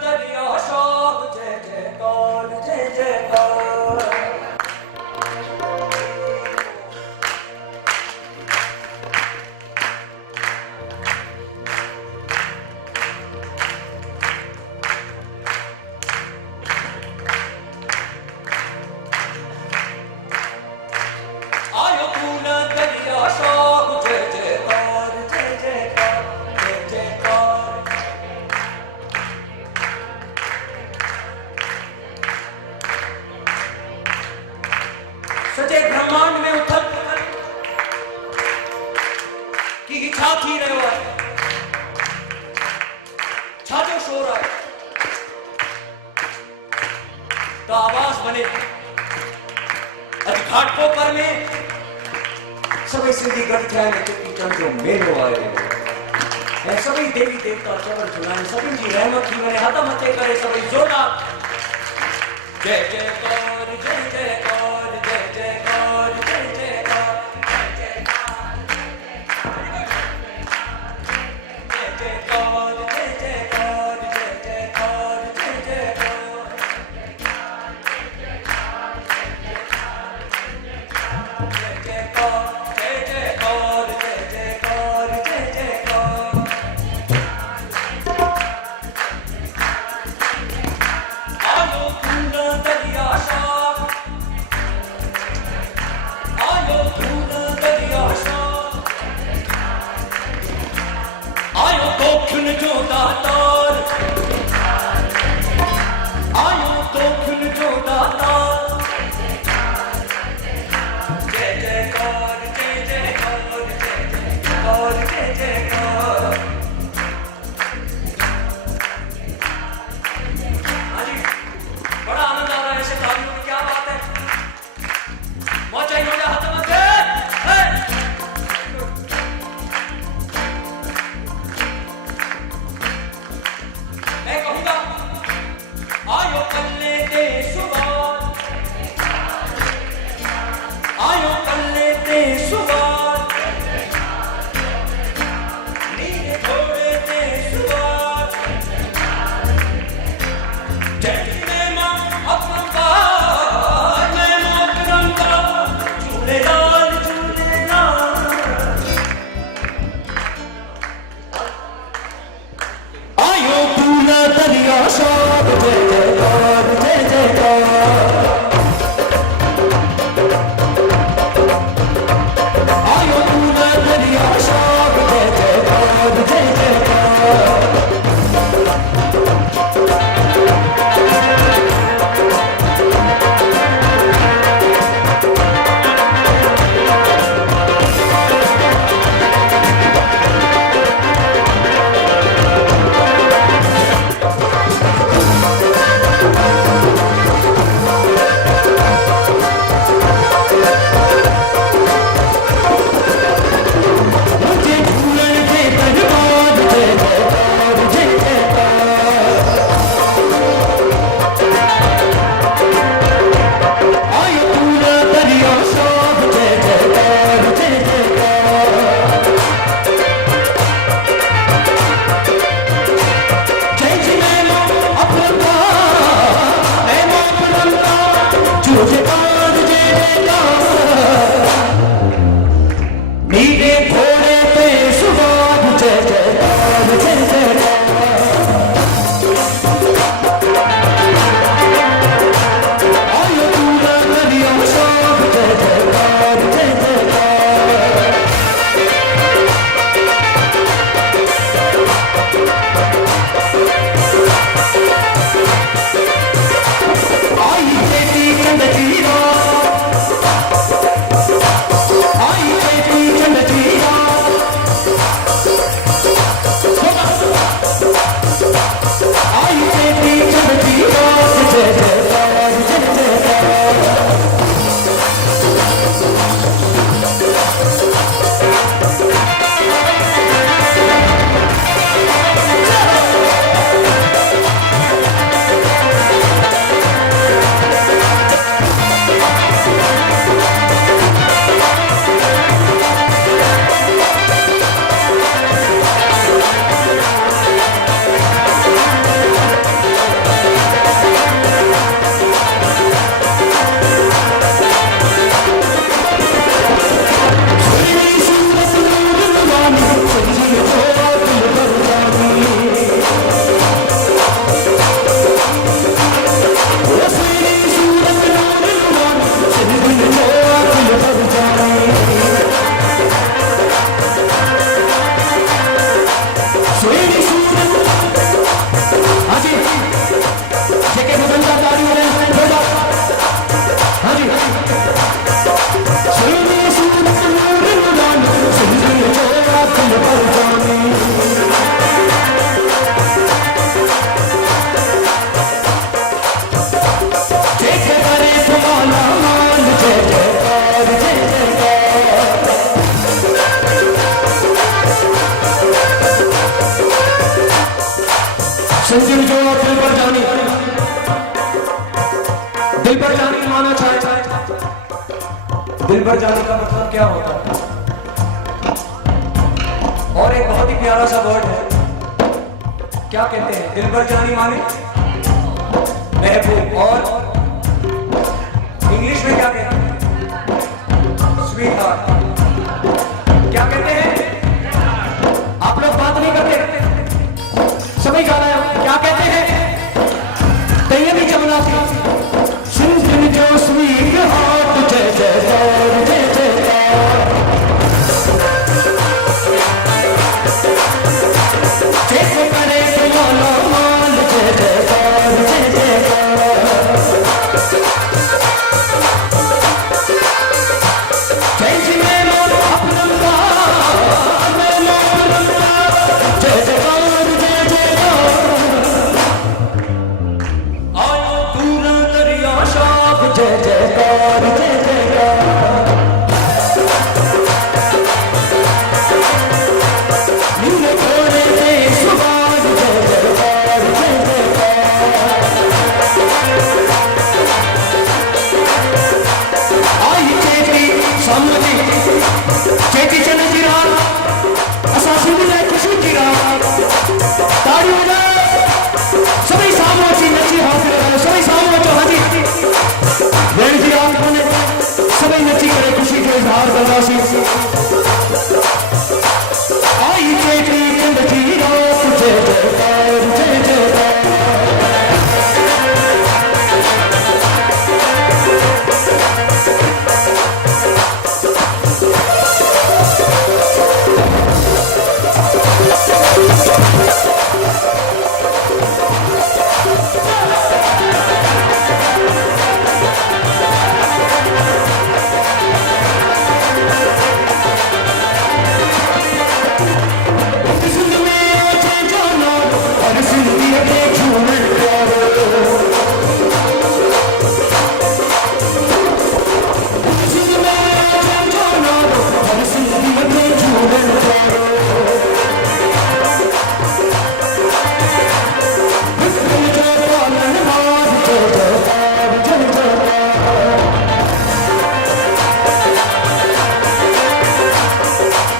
दरिया शाह जय जयकार जय जयकार। आयो पूना दरिया शाह जय जयकार जय जयकार जय जयकार। सजे ब्रह्मांड में उथल पुथल की छा थी रहियो आहे, छा जो शोर आहे तो आवाज बने। अॼु घाट पोपर में सभई सिंधी गॾु थिया आहिनि, चेटी चंड जो मेलो आहे ऐं सभई देवी देवता चवर झुलाइनि, सभिनि जी रहमत थी वञे। हथ मथे करे सभई ज़ोरदार जय जयकार जय जयकार जय जयकार जय जयकार जय जयकार जय जयकार जय जयकार जय जयकार जय जयकार। जय जयकार जय जयकार जय जयकार जय जयकार। आयो पूना दरिया शाह, आयो पूना दरिया शाह, आयो दोखन जो दातार, आयो दोखन जो दातार। जय जयकार जय जयकार जय जयकार जय जयकार। हाँ जी, बड़ा आनंद आ रहा है ऐसे तालियों में, क्या बात है। मौज आई हो जा, हाथ मत दे। मैं कहूँगा आयो कल्ले दे सुवाल, आयो कल्ले दे सुवाल, नीरे घोड़े दे सुवाल। जय मेमा अपरंपार, मेमा अपरंपार, झूलेलाल झूलेलाल। आयो पूना दरिया शाह जय जयकार जय जयकार। आयो पूना दरिया शाह जय जयकार जय जयकार। संजीव जो दिल पर जानी, दिल पर जानी माना चाहे, दिल पर जाने का मतलब क्या होता है? और एक बहुत ही प्यारा सा वर्ड है, क्या कहते हैं? दिल पर जानी माने महबूब, और इंग्लिश में क्या कहते हैं? Sweet heart. क्या कहते हैं? आप लोग बात नहीं करते, सभी गाना है, क्या कहते हैं? तैयार भी जमुना थी, सिंधु जो स्वीट हार्ट, जय जयकार जय जयकार, जैसे करे माला माल, जय जयकार जय जयकार, जैसे मैं मोर अपनंदा, मैं मोर अपनंदा, जय जयकार जय जयकार, आयो दूरा दरिया शाख, जय जयकार जय जयकार, नीले घोड़े से सुभाष, जय जयकार जय जयकार, आई चेती सामने चेती चंद जी रात, असा सिंधु खुशी की रात, ताड़ी हो जाए सभी सामोची नची हासिल करे, सभी सामोचो हाजी वेण जी रात बने, सभी नची करे खुशी के इजहार करदासी, आई चेती चंद जी रात, जय जयकार जय जयकार, सिंध में आजे जाना और सिंधी के झूमन प्यारो, सिंध में आजे जाना और सिंधी के झूमन प्यारो, विक्रम जो पालन हार, जय जयकार जय जयकार,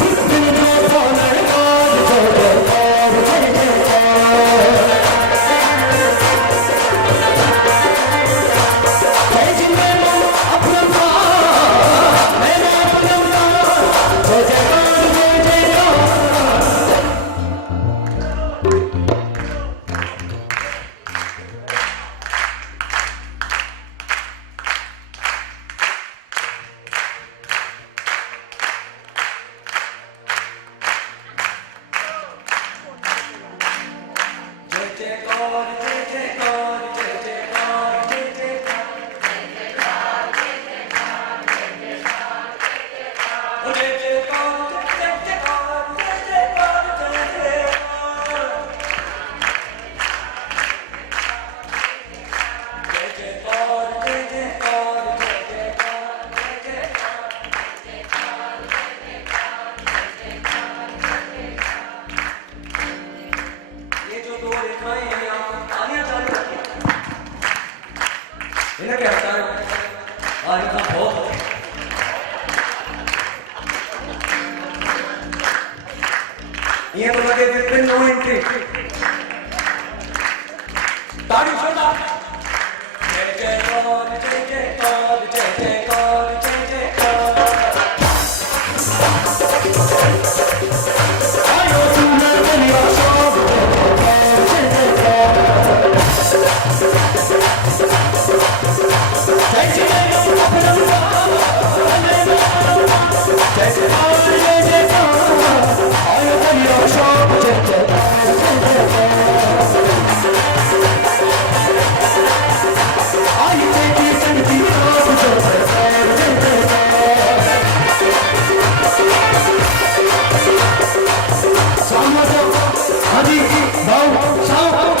विक्रम जो पालन हार, जय जयकार जय जयकार, जय जी मैं मन अपनंदा, मैं अपनंदा, जय जयकार जय जयकार, जय जयकार जय जयकार जय जयकार जय जयकार, ओ जय जयकार जय जयकार जय जयकार जय जयकार, जय जयकार जय जयकार जय जयकार जय जयकार। ये जो दो रेखाएं हैं यहाँ आनिया चालू रखिए, इन्हें क्या होता है? इनका बहुत है। ये तो लगे विपिन नो एंट्री, ताड़ी छोटा, जय जयकार जय जयकार जय जयकार जय जयकार, आयो दूल्हा दुनिया सब, जय जयकार जय जयकार, जय जय अपनंदा, जय जयकार जय जयकार, आयो दुनिया सब, जय जयकार जय जयकार, आई चेती चंद जी रात, जय जयकार जय जयकार, सामने हाजी भाव साहब